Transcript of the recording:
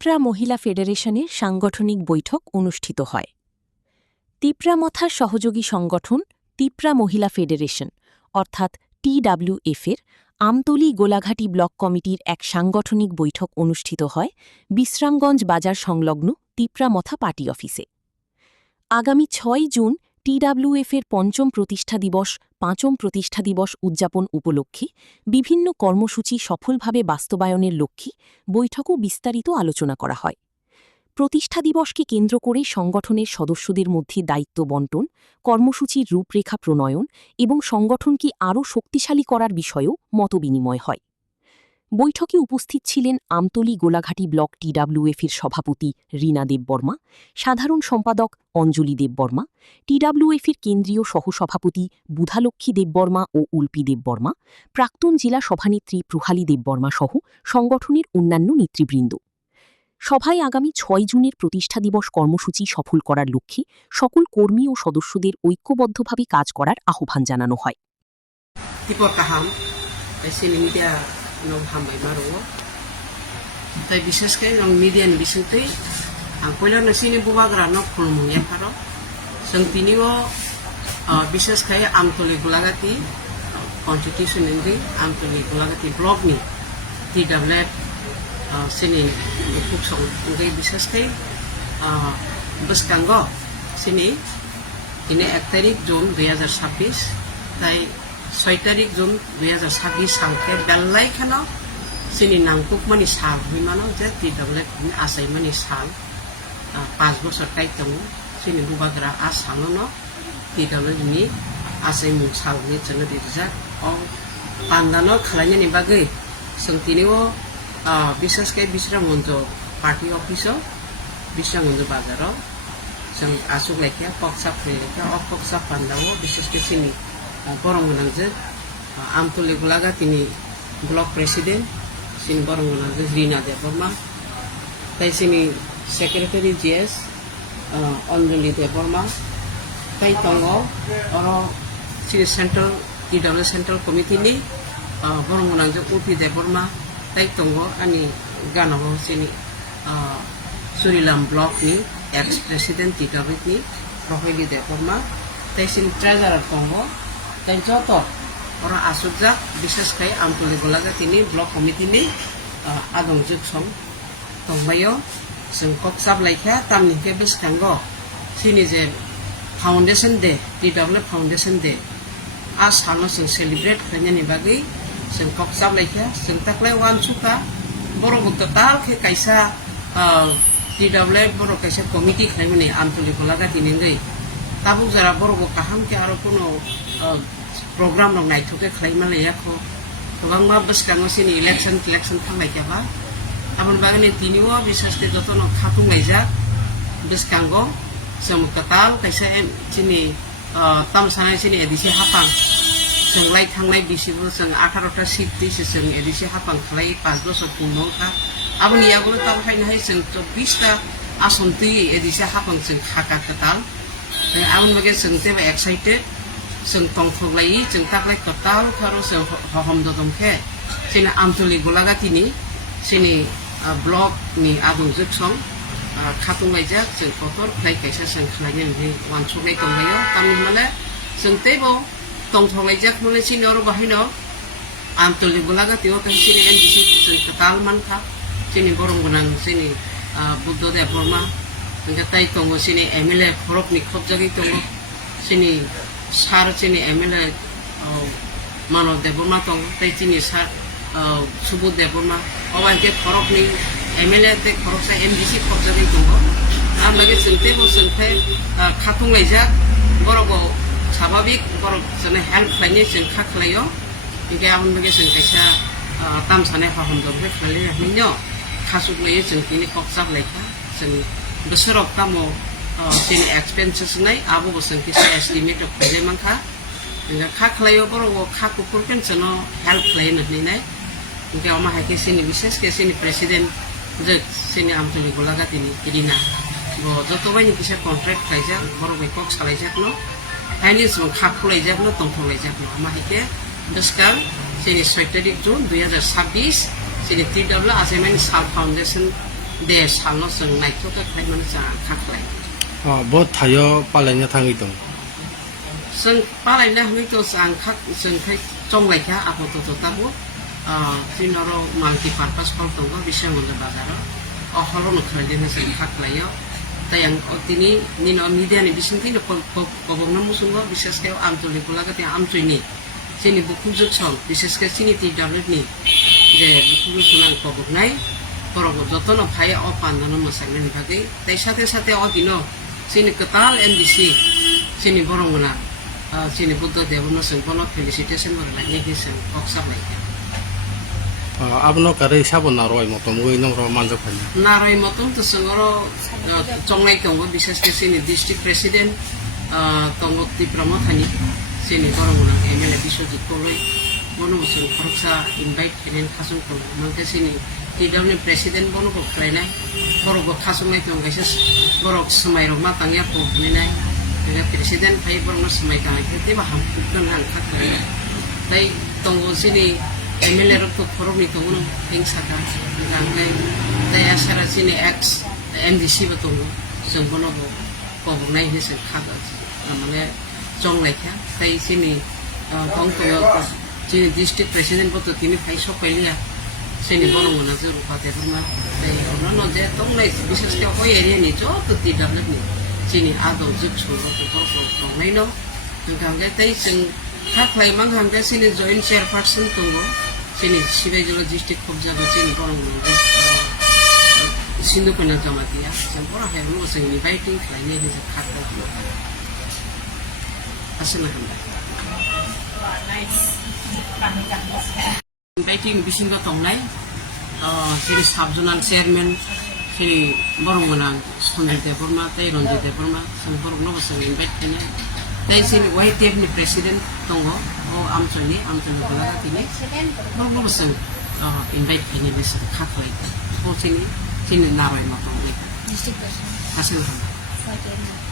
তিপ্রা মহিলা ফেডারেশনের সাংগঠনিক বৈঠক অনুষ্ঠিত হয়। তিপ্রা মথার সহযোগী সংগঠন তিপ্রা মহিলা ফেডারেশন অর্থাৎ TWF-এর আমতলী গোলাঘাটি ব্লক কমিটির এক সাংগঠনিক বৈঠক অনুষ্ঠিত হয় বিশ্রামগঞ্জ বাজার সংলগ্ন তিপ্রা মথা পার্টি অফিসে। আগামী ৬ জুন TWF-এর পঞ্চম প্রতিষ্ঠা দিবস উদযাপন উপলক্ষে বিভিন্ন কর্মসূচি সফলভাবে বাস্তবায়নের লক্ষ্যে বৈঠকও বিস্তারিত আলোচনা করা হয়। প্রতিষ্ঠা দিবসকে কেন্দ্র করে সংগঠনের সদস্যদের মধ্যে দায়িত্ব বণ্টন, কর্মসূচির রূপরেখা প্রণয়ন এবং সংগঠনকে আরও শক্তিশালী করার বিষয়েও মতবিনিময় হয়। বৈঠকে উপস্থিত ছিলেন আমতলী গোলাঘাটি ব্লক TWF-এর সভাপতি রীনা দেববর্মা, সাধারণ সম্পাদক অঞ্জলি দেববর্মা, TWF-এর কেন্দ্রীয় সহসভাপতি বুধালক্ষ্মী দেববর্মা ও উল্পি দেববর্মা, প্রাক্তন জেলা সভানেত্রী প্রহালী দেববর্মা সহ সংগঠনের অন্যান্য নেতৃবৃন্দ। সভায় আগামী ৬ জুনের প্রতিষ্ঠা দিবস কর্মসূচি সফল করার লক্ষ্যে সকল কর্মী ও সদস্যদের ঐক্যবদ্ধভাবে কাজ করার আহ্বান জানানো হয়। বিশেষ করে মিডিয়ান বিষয়তে পয়লা নসিনি বুবাগ্রা খুলমুনিয়া ফারো जों बिनिও বিশেষ করে আমতলী গোলাঘাটি কনস্টিটিউশন এন্ডি আমতলী গোলাঘাটি ব্লকনি TWF sini kuksong ngai বিশেষ করে বসকাঙ্গ sini ini 1 তারিখ জুন 2026 তাই 6 তারিখ জুন 2026 সালকে বেল্লাই খানো sini nangkukmani sal himano je TWF asaimani sal 5 বছর তাই দङ sini bubagra asalono TWF ni asaimu salni jeno dijak o pandano khlaini bagai जों तिनिও বিশেষ করে বিশ্রামগঞ্জ পার্টি অফিসও বিশ্রামগঞ্জ বাজারও जों আসুক লেখা কক্সা লেখা অকক্সা পান্ডাও বিশেষ করে চিনি বরমগনাংজে আমতলী গোলাঘাটিনি ব্লক প্রেসিডেন্ট চিনি বরমগনাংজে রীনা দেববর্মা তাই চিনি সেক্রেটারি GS অঞ্জলি দেববর্মা তাই দङ अरो চিনি সেন্ট্রাল TWF সেন্ট্রাল কমিটিনি বরমগনাংজে উল্পি দেববর্মা তাই দङ आंनि गानाव जोंनि सुरिलाम ब्लकनि एक्स प्रेसिडेंट TWF-नि प्रहायली देबबर्मा ताई जोंनि ट्रेजारार दङ ताई जत अर आसुकजाक बिशेष kai আমতলী गोलाघाटिनि ब्लक कमिटिनि आदं जुगसं दंबायो जों कक्साब लायखा तामनिके बेसखांग जोंनि जे foundation day TWF foundation day आ सानो जों सेलिब्रेट खालामनायनि बागै जों कक्साब लायखा जों ताक्लाय वान सुका बर'बो टोटाल के कायसा TWF बर' कायसा कमिटि खालामनाय আমতলী गोलाघाटिनि गै ताबु जरा बर'बो काहाम के आरो कोनो program rong नायथ'के खालामलायाखौ गोबांबा बसकाङो सिनि इलेक्शन थांलायखाबा आबन बागनि तिनिও बिसेसके जतन खाथुंलायजा बसकांगो जों टोटाल कायसा सिनि तामसानाय सिनि एदिसे हापां जोंलाय थांनाय बिसिबो जों 18टा सीट दिसे जों एदिसे हापां खालाय 5 বছর पूर्णखा आबनि यागो तावहायनाय जों 24टा आसन दै एदिसे हापां जों खाका टोटाल आबन बागे जों जेबो एक्साइटेड जों तंखलाय जों ताक्लाय टोटाल खारो जों हहम ददमखे जोंनि আমতলী गोलाघाटिनि जोंनि ब्लकनि आदं जुगसं खाथुंलायजा जों कतर खाय कायसा जों खालायनानै वानसुनाय दंबायो तामनिमाले जों तेबो तंथलायजाक मोने सिनियर बाहायनो আমতলী गोलाघाटियाव थांसिनि NDC जों टोटाल मानखा जोंनि बरंगोनां जोंनि बुद्ध देबबर्मा जों ताय दङ जोंनि MLA खरबनि खबजागै दङ जोंनि सार जोंनि MLA मानव देबबर्मा दङ ताय जोंनि सार सुबोध देबबर्मा अबायके खरबनि MLA ते खरबसा MDC खबजागै दङ आमलागे जोंतेबो जोंथे खाथुंलायजाक बर'बो स्वाभाविक बर' जोंनो हेल्प खालायनो जों खालायो इके आबन बागे जों कायसा तामसानाय हहम दरबे खालायनो खासुकलायो जों तिनि कक्साब लायखा जों बोसोराव कामो जोंनि एक्सपेन्सेस नाय आबो जों किसा एस्टिमेट खालाय मानखा जों खालायो बर'बो खाकुफोरकेन जोंनो हेल्प खालायनो नाय इके अमा हायके जोंनि बिशेष के जोंनि प्रेसिडेंट जोंनि আমতলী गोलाघाटिनि रীना जतबायनि किसा कन्ट्रेक्ट खालायजा बर'बो कक सालायजाकनो Chinese mo kakulay jak no tongkulay jak no mahike beskal sini 6 tarik Jun 2026 sini TWF Asemen Sal Foundation दे साल जों नायथ'खौ खालामनानै जों खाख्लाय बहुत थायो पालायनो थाङै दं जों पालायना हयथ' जों जोंखै जंलायखा आफादत' दाबो जोंनाव माल्टि पार्पास हल दङ बिशामन्दिर बाजाराव हलावनो खालायनो जों खाख्लायो তাই তিনি মিডিয়ানি বিসিংতি গভর্নর মুসুঙ্গ বিশেষকে আমতলি গোলাগাতি আমতইনি চিনি বুকুজুক সং বিশেষকে চিনি টি ডাব্লিউনি যে বুকুজুক নাং কবকনাই বরং যতন ভাই অপান্ডন মোসাইনানি বাগै তাই সাথে সাথে অদিন চিনি কতাল এমডিসি চিনি বরংনা চিনি বুদ্ধদেব মোসং বন ফেলিসিটেশন বরলাই নেগেশন অক্সাবলাই আপনার কারে সাবন নারয় মতম ওই নম্বর মানজা ফাইনা নারয় মতম তো সঙ্গর চংলাই দङ বিশেষকে চিনি ডিস্ট্রিক্ট প্রেসিডেন্ট দङ ত্রিপুরামথানি চিনি বরংনা এমএলএ বিশ্বজিৎ কলই বনবসং খরকসা ইনভাইট খেলেন খাসং কল মানকে চিনি টিডাউनि প্রেসিডেন্ট বনবো খালাयनाय बर'बो खासंनाय दं गायसे बर'क समायरक मा तांया पबनाय बे प्रेसिडेंट फाय बर'नो समाय तांय तेबा हामखुन हां खाखलाय ताय दङ चिनि एमएलए रक फरमनि दङ हिंसाका गांगाय ताय आसारा चिनि एक्स एमडीसी बो दङ जों बनबो पबनाय हिसे खागा माने जंलायखा ताय चिनि दंखयो चिनि डिस्ट्रिक्ट प्रेसिडेंट बो तिनि फाय सकायलिया চিনি বরংনা জরু পাতে বর্মা তাই অন্য যে দंनाय বিশেষকে ওই এরিয়ানি যত টি ডাব্লিউনি চিনি আদৌ जुग सुरु बर'खौ दंनायनो नोंथांगे ताय जों खाख्लाय मांहांगे चिनि जয়েন্ট চেয়ারপারसन दङ चिनि सिबायजोला डिस्ट्रिक्ट खबजाबो चिनि बरंना सिन्दुकना जमातिया जों बर' हायावनो जों इनभाइटिं खालायनाय हिसाब खाख्ला आसना इनभाइटिं बिसिंग दंनाय जेरै साबजोनाल चेयारमेन जेरै बरंमोना सन्जय देबबर्मा ताय रन्जित देबबर्मा जों बरंनोबो जों इनभाइट खालायनाय ताय जेरै वाइटिएफनि प्रेसिडेन्ट दङ आमचलनि गोलागातिनि बरंनोबो जों इनभाइट खालायनाय बिसोर खाख्लाय चिनि नारायण दंनाय डिस्ट्रिक्ट प्रेसिडेन्ट